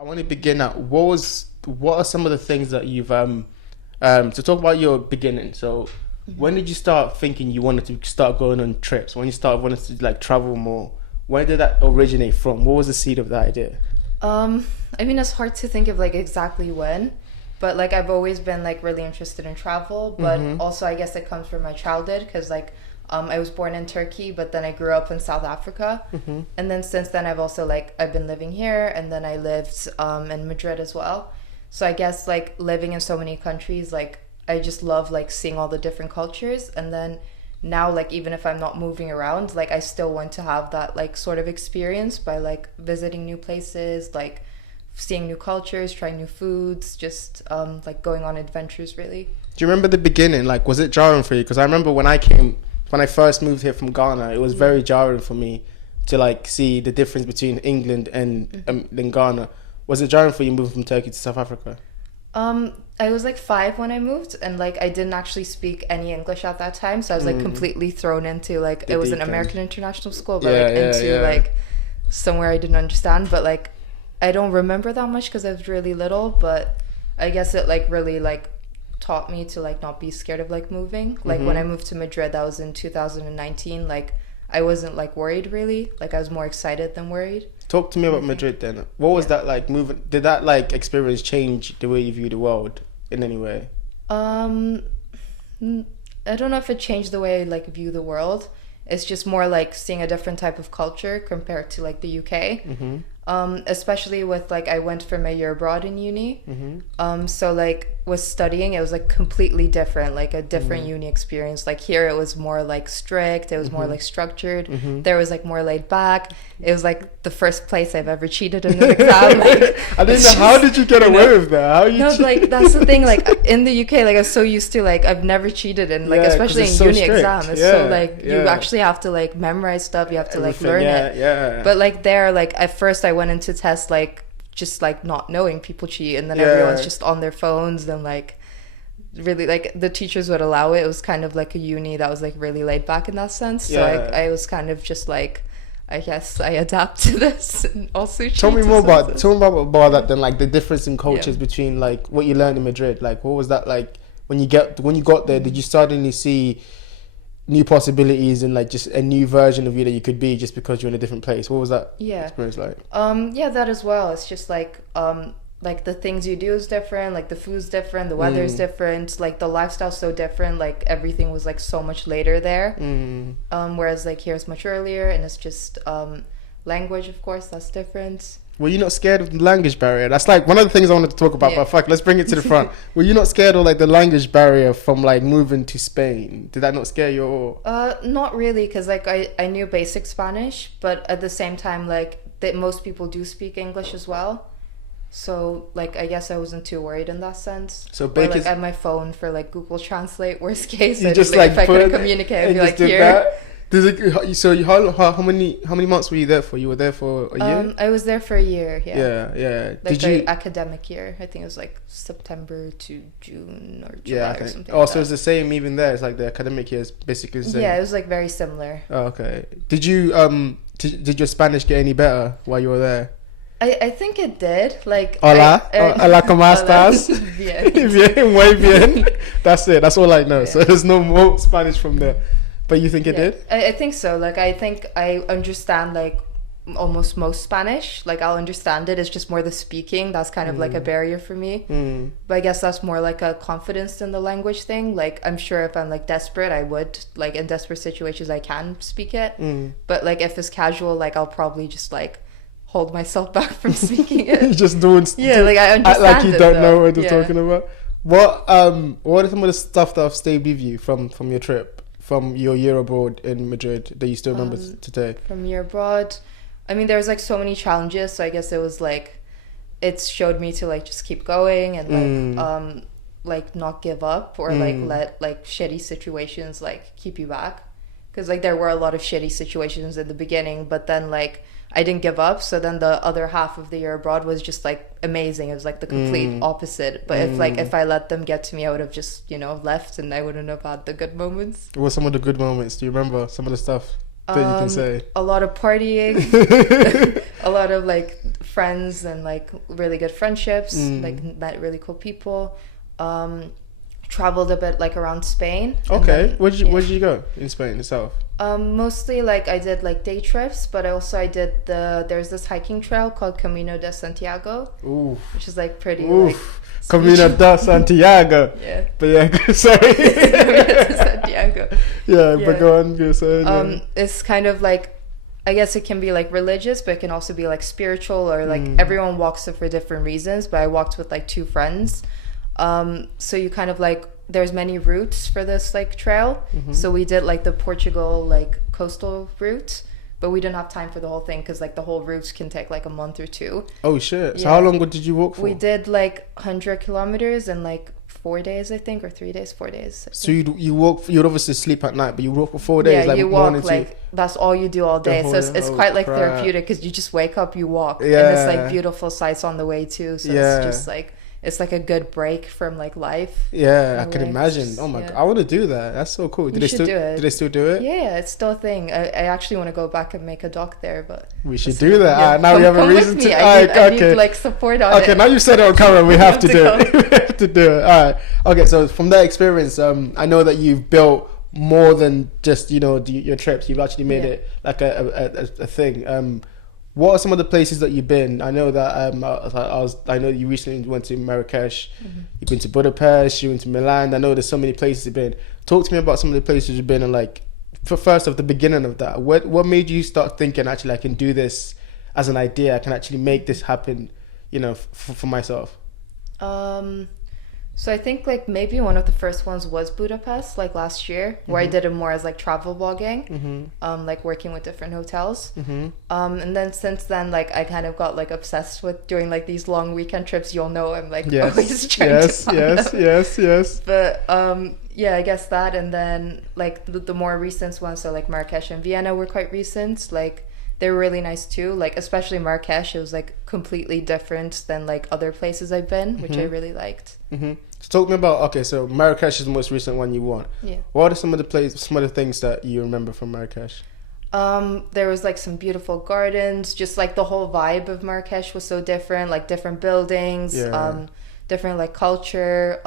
I want to begin at what are some of the things that you've to talk about your beginning. So when did you start thinking you wanted to start going on trips? When you started wanting to like travel more? Where did that originate from? What was the seed of that idea? Um, I mean, it's hard to think of like exactly when, but like I've always been like really interested in travel, but Mm-hmm. also I guess it comes from my childhood because I was born in Turkey, but then I grew up in South Africa, Mm-hmm. and then since then I've also like I've been living here, and then I lived in Madrid as well. So I guess like living in so many countries, like I just love like seeing all the different cultures, and then now like even if I'm not moving around, like I still want to have that like sort of experience by like visiting new places, like seeing new cultures, trying new foods, just like going on adventures really. Do you remember the beginning? Like, was it jarring for you? Because I remember when I first moved here from Ghana, it was Yeah. very jarring for me to like see the difference between England and then Ghana. Was it jarring for you moving from Turkey to South Africa? I was like 5 when I moved, and like I didn't actually speak any English at that time, so I was like completely thrown into like The it was an deep end. American international school, but Yeah, like yeah, into yeah. like somewhere I didn't understand. But like I don't remember that much because I was really little, but I guess it like really like taught me to like not be scared of like moving. Like when I moved to Madrid, that was in 2019. Like I wasn't like worried really. Like I was more excited than worried. Talk to me about Madrid then. What was Yeah. that like moving? Did that like experience change the way you view the world in any way? Um, I don't know if it changed the way I like view the world. It's just more like seeing a different type of culture compared to like the UK. Mm-hmm. Especially with like I went for my year abroad in uni. Mm-hmm. So like with studying, it was like completely different, like a different Mm-hmm. uni experience. Like here, it was more like strict. It was more like structured. Mm-hmm. There was like more laid back. It was like the first place I've ever cheated in an exam. Like I didn't it's know, how just, did you get you away know, with that? How you? no, like that's the thing. Like in the UK, like I was so used to like I've never cheated in like Yeah, 'cause especially it's in so uni strict. exam. It's Yeah, so like you yeah. actually have to like memorize stuff. You have to like Everything, learn yeah, it. yeah. But like there, like at first I went into test like just like not knowing people cheat, and then Yeah. everyone's just on their phones and like really like the teachers would allow it. It was kind of like a uni that was like really laid back in that sense. So Yeah. I was kind of just like I guess I adapt to this and also cheat. Tell me in more some about sense. about that then, like the difference in cultures Yeah. between like what you learned in Madrid. Like what was that like when you got there? Did you suddenly see new possibilities and like just a new version of you that you could be just because you're in a different place? What was that Yeah. experience like? Yeah, that as well. It's just like the things you do is different, like the food's different, the weather's different, like the lifestyle's so different, like everything was like so much later there. Mm. Whereas like here it's much earlier, and it's just language, of course, that's different. Were you not scared of the language barrier? That's like one of the things I wanted to talk about, Yeah. but fuck, let's bring it to the front. Were you not scared of like the language barrier from like moving to Spain? Did that not scare you at all? Not really, because like I knew basic Spanish, but at the same time, like that most people do speak English as well. So like I guess I wasn't too worried in that sense. So Or bake like is I had my phone for like Google Translate. Worst case, you I'd, just like like if I put couldn't it communicate, I'd and be just like did here. that. Does it, so you, how many months were you there for? You were there for a year? I was there for a year. Yeah. Yeah, yeah. Like Did you? academic year. I think it was like September to June or July Yeah, or okay. something. Oh, like so that. it's the same even there. It's like the academic year is basically the same. Yeah, it was like very similar. Oh, okay. Did you did your Spanish get any better while you were there? I think it did. Like Hola, I, hola, ¿cómo estás? Bien. Bien, muy bien. That's it. That's all I know. Yeah. So there's no more Spanish from there. But you think it Yeah. did? I think so. Like I think I understand like almost most Spanish. Like I'll understand it. It's just more the speaking that's kind of like a barrier for me. Mm. But I guess that's more like a confidence in the language thing. Like I'm sure if I'm like desperate, I would like in desperate situations I can speak it. Mm. But like if it's casual, like I'll probably just like hold myself back from speaking You're it. just doing Yeah, like I act understand like you it, don't though. know what you're Yeah. talking about. What are some of the stuff that have stayed with you from your trip, from your year abroad in Madrid that you still remember today? From year abroad, I mean, there was like so many challenges. So I guess it was like it showed me to like just keep going and like not give up or like let like shitty situations like keep you back, because like there were a lot of shitty situations in the beginning, but then like I didn't give up. So then the other half of the year abroad was just like amazing. It was like the complete opposite. But if I let them get to me, I would have just left, and I wouldn't have had the good moments. What were some of the good moments? Do you remember some of the stuff? that you can say? A lot of partying, a lot of like friends and like really good friendships, like met really cool people. Traveled a bit like around Spain. Okay, where did you go in Spain itself? Mostly like I did like day trips, but I did there's this hiking trail called Camino de Santiago, which is like pretty like Camino de Santiago. Yeah. But yeah, sorry. Camino de Santiago. Yeah, but go on, you're saying. It's kind of like, I guess it can be like religious, but it can also be like spiritual, or like everyone walks it for different reasons. But I walked with like two friends. So you kind of like, there's many routes for this like trail. So we did like the Portugal like coastal route, but we didn't have time for the whole thing because like the whole routes can take like a month or two. Oh shit. So how long did you walk for? We did like 100 kilometers in like 4 days, I think, or 3 days, 4 days. So you walk, you'd obviously sleep at night, but you walk for 4 days. Yeah, like you walk like, that's all you do all day. So it's quite like therapeutic because you just wake up, you walk. Yeah. And it's like beautiful sights on the way too. So it's just like, it's like a good break from like life. Yeah, I can imagine. Oh my god, I want to do that. That's so cool. Did they still do it? Yeah, it's still a thing. I actually want to go back and make a doc there, but we should do that. Now we have a reason to. I need like support on it. Okay, now you said it on camera. We have to do it. We have to do it. All right. Okay, so from that experience, I know that you've built more than just your trips. You've actually made it like a thing. What are some of the places that you've been? I know that I know you recently went to Marrakesh. You've been to Budapest. You went to Milan. I know there's so many places you've been. Talk to me about some of the places you've been, and like, first of the beginning of that. What made you start thinking, actually I can do this as an idea? I can actually make this happen, for myself. So I think like maybe one of the first ones was Budapest, like last year, where I did it more as like travel blogging, like working with different hotels. And then since then, like I kind of got like obsessed with doing like these long weekend trips. You'll know I'm like always trying to find them. Yes. But yeah, I guess that, and then like the more recent ones, so like Marrakesh and Vienna were quite recent. Like they were really nice too. Like especially Marrakesh, it was like completely different than like other places I've been, which I really liked. So talk to me about, so Marrakesh is the most recent one you won. Yeah. What are some of the things that you remember from Marrakesh? There was like some beautiful gardens, just like the whole vibe of Marrakesh was so different, like different buildings, different like culture,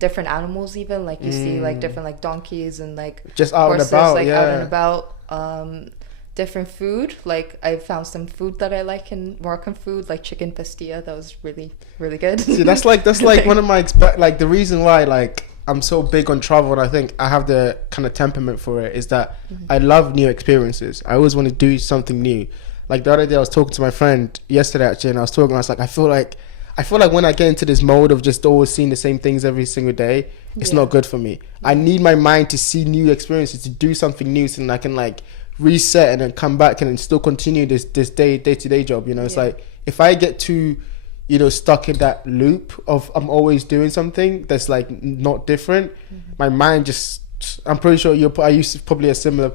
different animals even, like you see like different like donkeys and like just out horses, and about, like out and about. Different food, like I found some food that I like in Moroccan food, like chicken pastilla. That was really, really good. See, that's like one of my like the reason why like I'm so big on travel, and I think I have the kind of temperament for it, is that I love new experiences. I always want to do something new. Like the other day I was talking to my friend yesterday actually, and I was like, I feel like when I get into this mode of just always seeing the same things every single day, it's not good for me. I need my mind to see new experiences, to do something new, so that I can like reset and then come back and then still continue this day-to-day job. It's like if I get too stuck in that loop of I'm always doing something that's like not different, my mind just, I'm pretty sure I used to probably a similar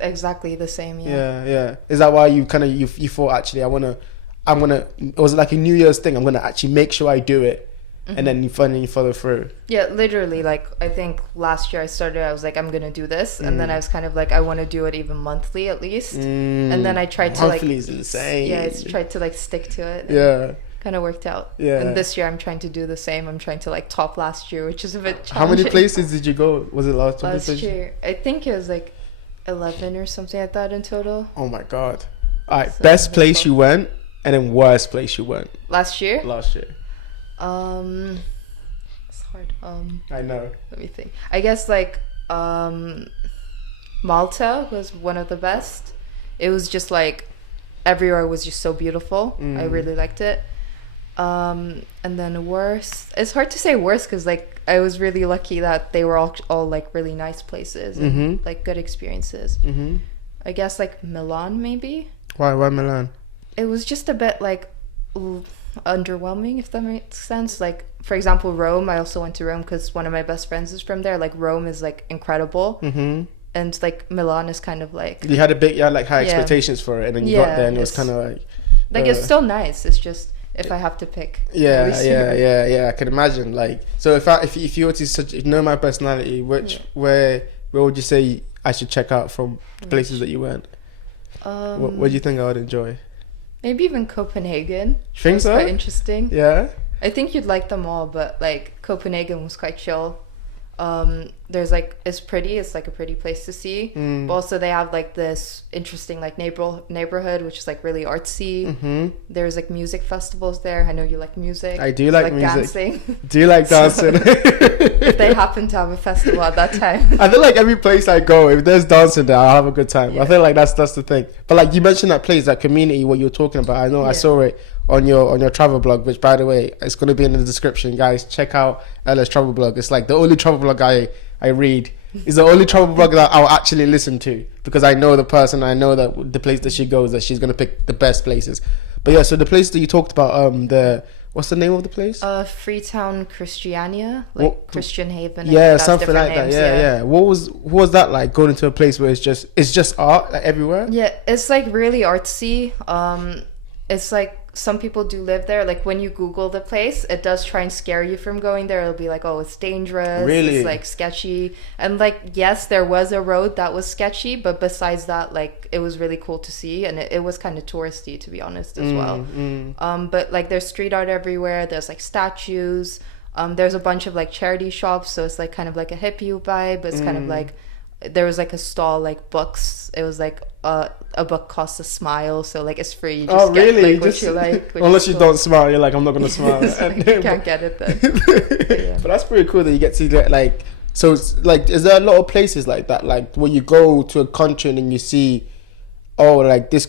exactly the same. Yeah. Is that why you thought, actually I'm gonna it was like a New Year's thing, I'm gonna actually make sure I do it? And then you follow through. Yeah, literally. Like I think last year I was like, I'm gonna do this, and then I was kind of like, I want to do it even monthly at least. And then I tried to like, monthly is insane. Yeah, I tried to like stick to it. Yeah, kind of worked out. Yeah. And this year I'm trying to do the same. I'm trying to like top last year, which is a bit challenging. How many places did you go? Was it last year? I think it was like 11 or something like that in total. Oh my god! All right, so best place you went, and then worst place you went. Last year. It's hard. I know. Let me think. I guess like Malta was one of the best. It was just like everywhere was just so beautiful. I really liked it. And then worst. It's hard to say worst because like I was really lucky that they were all like really nice places and like good experiences. I guess like Milan maybe. Why Milan? It was just a bit like underwhelming, if that makes sense. Like for example, Rome. I also went to Rome because one of my best friends is from there. Like Rome is like incredible, and like Milan is kind of like you had like high expectations for it, and then you got there and it was kind of like it's still nice. It's just if I have to pick. Yeah. I can imagine. Like so, if you were to know my personality, where would you say I should check out from places that you went? What do you think I would enjoy? Maybe even Copenhagen. Think was so? quite interesting. Yeah. I think you'd like them all, but like Copenhagen was quite chill. There's like, it's pretty, it's like a pretty place to see, but also they have like this interesting like neighborhood which is like really artsy. There's like music festivals there. I know you like music. I do like music. Dancing. Do you like dancing? If they happen to have a festival at that time. I feel like every place I go, if there's dancing there, I'll have a good time. I feel like that's the thing. But like you mentioned that place, that community, what you're talking about, I know I saw it on your travel blog, which by the way, it's going to be in the description, guys. Check out Ella's travel blog. It's like the only travel blog I read. It's the only travel blog that I'll actually listen to, because I know the person, I know that the place that she goes, that she's going to pick the best places. But yeah, so the place that you talked about, what's the name of the place? Freetown Christiania, like Christian Haven. Yeah, something like that. Yeah. What was that like, going into a place where it's just art like everywhere? Yeah, it's like really artsy. It's like some people do live there. Like when you Google the place, it does try and scare you from going there. It'll be like, oh, it's dangerous. Really? It's like sketchy. And like, yes, there was a road that was sketchy, but besides that, like it was really cool to see, and it was kind of touristy, to be honest, as well. But like there's street art everywhere. There's like statues. There's a bunch of like charity shops, so it's like kind of like a hippie vibe. It's kind of like, there was like a stall, like books. It was like a book costs a smile, so like it's free. You just get like what you like. Unless you don't smile, you're like, I'm not gonna smile. Like, you can't get it then. But that's pretty cool that you get to get like. So it's like, is there a lot of places like that, like where you go to a country and then you see, oh, like this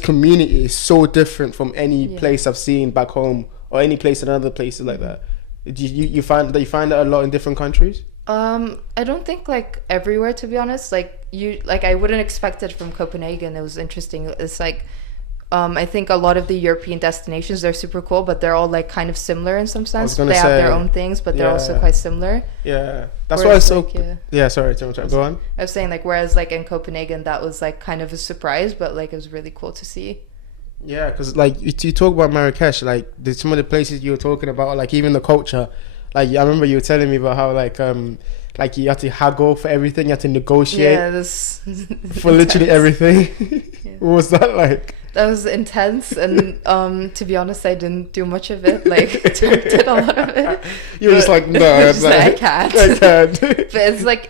community is so different from any place I've seen back home, or any place in other places like that. You find that a lot in different countries? I don't think like everywhere, to be honest. Like I wouldn't expect it from Copenhagen. It was interesting. It's like I think a lot of the European destinations, they're super cool, but they're all like kind of similar in some sense. They have their own things, but they're also quite similar. Yeah, that's why it's so. Sorry, go on. I was saying like, whereas like in Copenhagen, that was like kind of a surprise, but like it was really cool to see. Yeah, because like you talk about Marrakesh, like some of the places you were talking about, like even the culture. Like I remember you were telling me about how like you had to haggle for everything, you had to negotiate. Yeah, this for literally everything. What was that like? That was intense, and to be honest, I didn't do much of it. Like did a lot of it. You were just like, no, I can't. I can't. But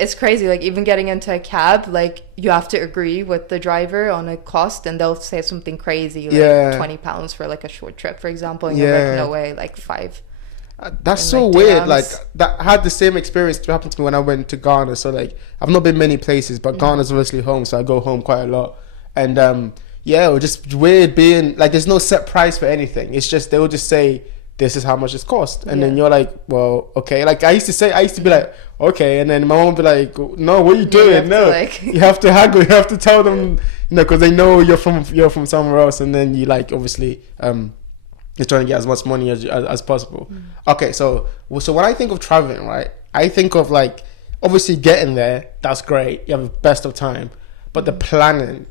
it's crazy. Like even getting into a cab, like you have to agree with the driver on a cost, and they'll say something crazy, like £20 for like a short trip, for example, and you're like, no way, like 5. That's so weird. Like that, I had the same experience happen to me when I went to Ghana. So like I've not been many places, but Ghana's obviously home, so I go home quite a lot. And it was just weird being like, there's no set price for anything. It's just, they will just say, this is how much it's cost, and then you're like, well, okay. Like I used to be like, okay, and then my mom would be like, no, what are you doing? You have to haggle. You have to tell them, because they know you're from somewhere else, and then you like obviously you're trying to get as much money as possible. Okay, so when I think of traveling, right, I think of like, obviously getting there, that's great, you have the best of time, but the planning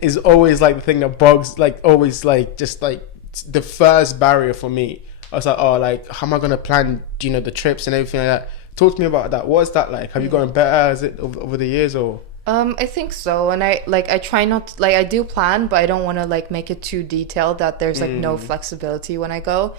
is always like the thing that bugs, like always like just like the first barrier for me. I was like, oh, like how am I gonna plan, the trips and everything like that? Talk to me about that. What is that like? Have you gotten better as it over the years, or? I think so, and I try not, like I do plan, but I don't want to like make it too detailed that there's like no flexibility when I go.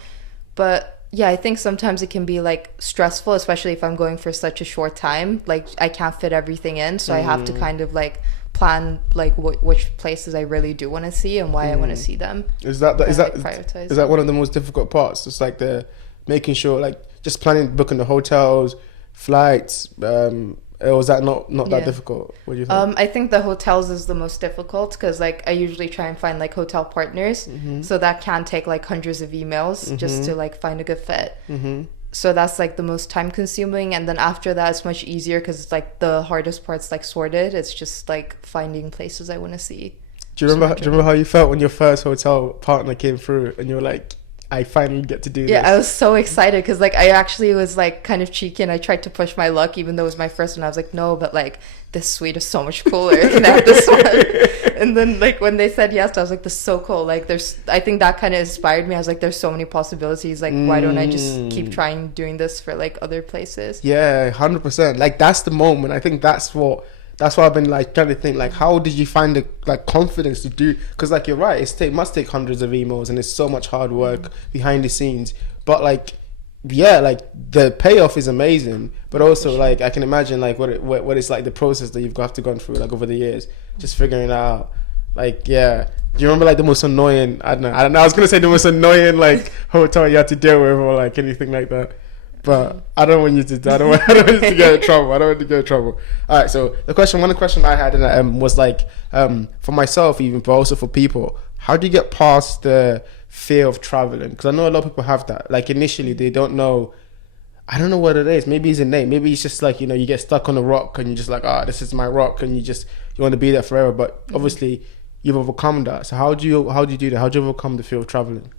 But yeah, I think sometimes it can be like stressful, especially if I'm going for such a short time. Like I can't fit everything in, so I have to kind of like plan like which places I really do want to see and why I want to see them. Is that one of the most difficult parts? It's like the making sure, like just booking the hotels, flights. Or was that not that difficult? What do you think? I think the hotels is the most difficult, because like I usually try and find like hotel partners, so that can take like hundreds of emails just to like find a good fit. So that's like the most time consuming, and then after that it's much easier, because it's like the hardest part's like sorted. It's just like finding places I want to see. Do you remember how you felt when your first hotel partner came through and you were like, I finally get to do Yeah, this. I was so excited because like I actually was like kind of cheeky and I tried to push my luck even though it was my first one. I was like, no, but like this suite is so much cooler. Can I have this one? And then like when they said yes, I was like, this is so cool. Like I think that kind of inspired me. I was like, there's so many possibilities. Like why don't I just keep trying doing this for like other places? Yeah, 100%. Like that's the moment. I think that's what I've been like trying to think, like how did you find the like confidence to do, because like you're right, it must take hundreds of emails and it's so much hard work behind the scenes, but like yeah, like the payoff is amazing, but also like I can imagine like what it's like, the process that you've got to gone through like over the years, just figuring it out. Like yeah, do you remember like the most annoying, I don't know, I was gonna say the most annoying like hotel you had to deal with or like anything like that, but I don't want you to. I don't want you to get in trouble. I don't want you to get in trouble. All right. So one question I had was like, for myself even, but also for people, how do you get past the fear of traveling? Because I know a lot of people have that. Like initially, they don't know. I don't know what it is. Maybe it's a name. Maybe it's just like, you know, you get stuck on a rock and you're just like, this is my rock, and you want to be there forever. But obviously, you've overcome that. So how do you do that? How do you overcome the fear of traveling?